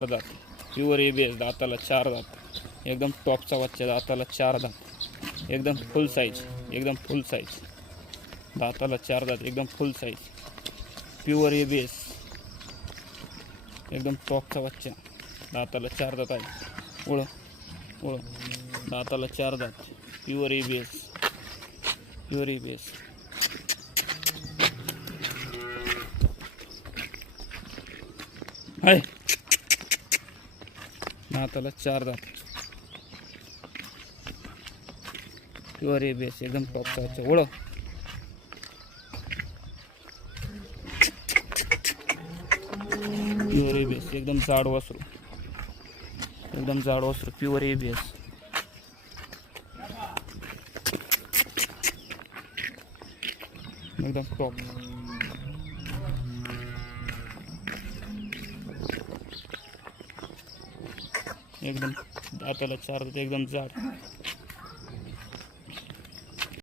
दात pure ABS, दाताला 4 दात, एकदम टॉपचा बच्चा, दाताला 4 दात, एकदम फुल साईज, एकदम फुल साईज, दाताला 4 दात, एकदम फुल साईज, प्युअर ABS, एकदम टॉपचा बच्चा, दाताला 4 दात आहे. ओळख दाताला 4 दात, प्युअर ABS, प्युअर ABS. आहे दाताला 4 दात, प्युअर ABS, एकदम टॉपचा बच्चा. ओळख प्युअर ABS, एकदम जाड वासरू, एकदम जाड वासरू, प्युअर ABS. एकदम टॉप, एकदम दाताला 4 दात, एकदम जाड.